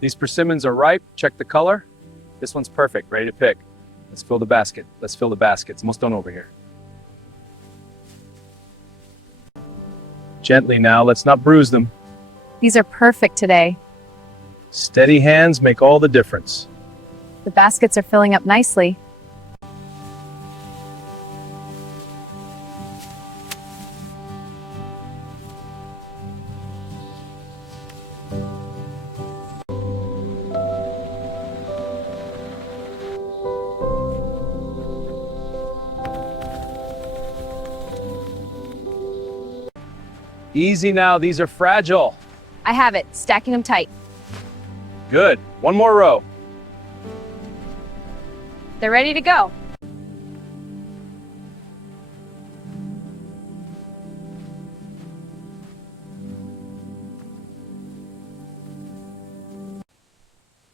These persimmons are ripe. Check the color. This one's perfect, ready to pick. Let's fill the basket. Let's fill the basket. It's almost done over here. Gently now, let's not bruise them. These are perfect today. Steady hands make all the difference. The baskets are filling up nicely. Easy now, these are fragile. I have it, stacking them tight. Good. One more row. They're ready to go.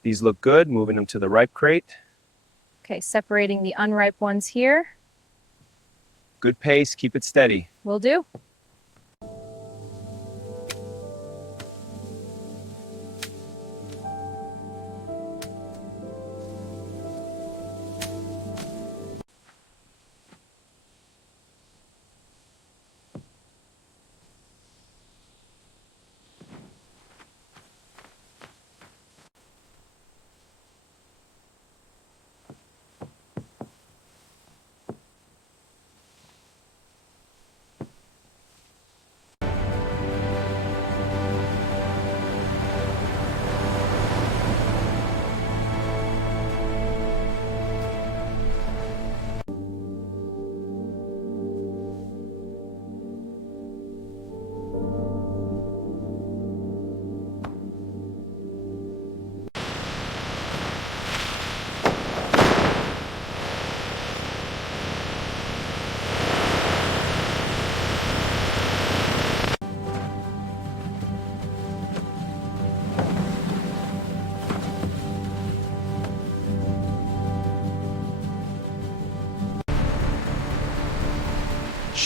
These look good. Moving them to the ripe crate. Okay, separating the unripe ones here. Good pace. Keep it steady. Will do.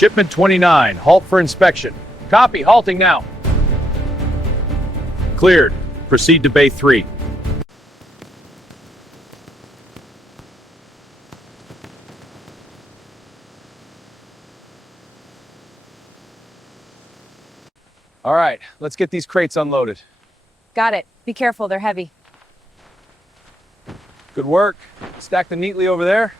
Shipment 29, halt for inspection. Copy, halting now. Cleared. Proceed to Bay 3. All right, let's get these crates unloaded. Got it. Be careful, they're heavy. Good work. Stack them neatly over there.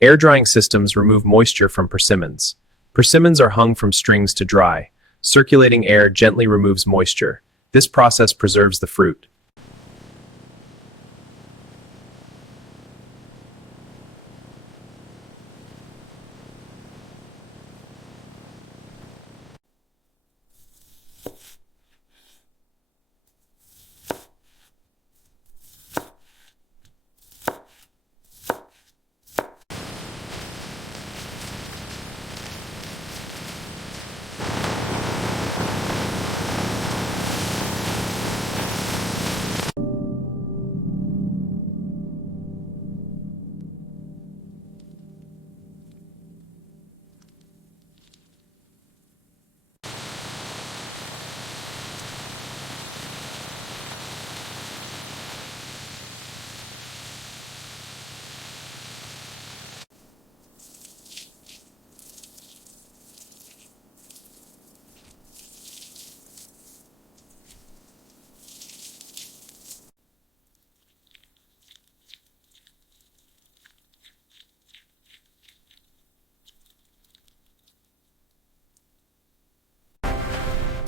Air drying systems remove moisture from persimmons. Persimmons are hung from strings to dry. Circulating air gently removes moisture. This process preserves the fruit.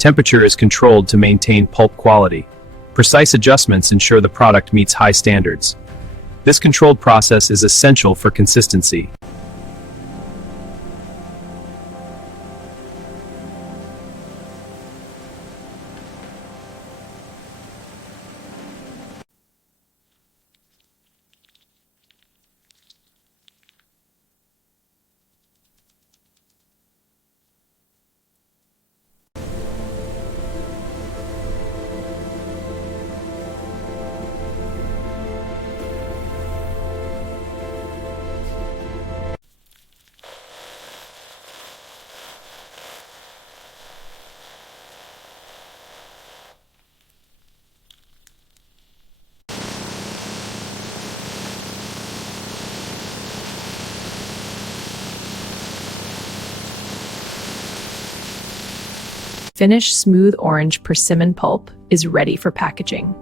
Temperature is controlled to maintain pulp quality. Precise adjustments ensure the product meets high standards. This controlled process is essential for consistency. Finished smooth orange persimmon pulp is ready for packaging.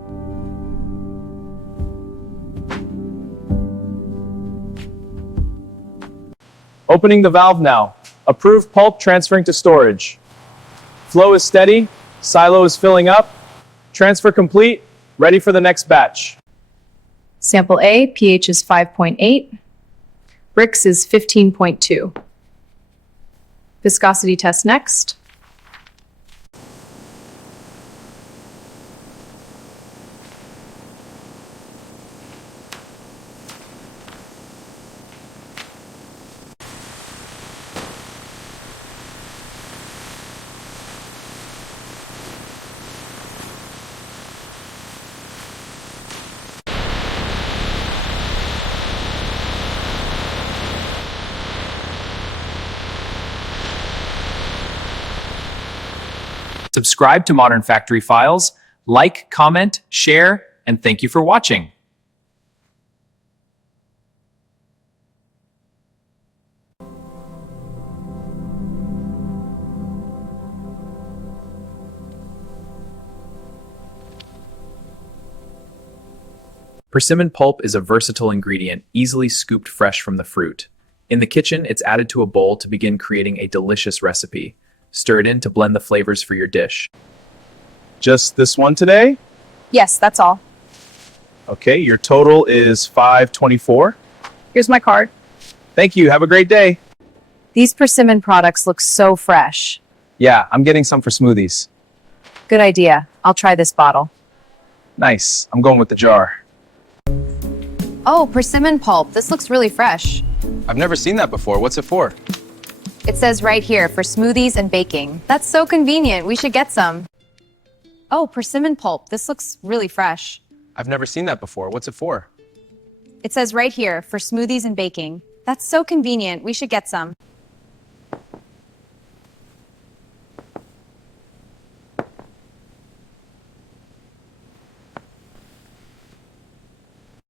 Opening the valve now. Approved pulp transferring to storage. Flow is steady. Silo is filling up. Transfer complete. Ready for the next batch. Sample A, pH is 5.8. Brix is 15.2. Viscosity test next. Subscribe to Modern Factory Files, like, comment, share, and thank you for watching. Persimmon pulp is a versatile ingredient, easily scooped fresh from the fruit. In the kitchen, it's added to a bowl to begin creating a delicious recipe. Stir it in to blend the flavors for your dish. Just this one today? Yes, that's all. Okay, your total is $5.24. Here's my card. Thank you. Have a great day. These persimmon products look so fresh. Yeah, I'm getting some for smoothies. Good idea. I'll try this bottle. Nice. I'm going with the jar. Oh, persimmon pulp. This looks really fresh. I've never seen that before. What's it for? It says right here for smoothies and baking. That's so convenient. We should get some. Oh, persimmon pulp. This looks really fresh. I've never seen that before. What's it for? It says right here for smoothies and baking. That's so convenient. We should get some.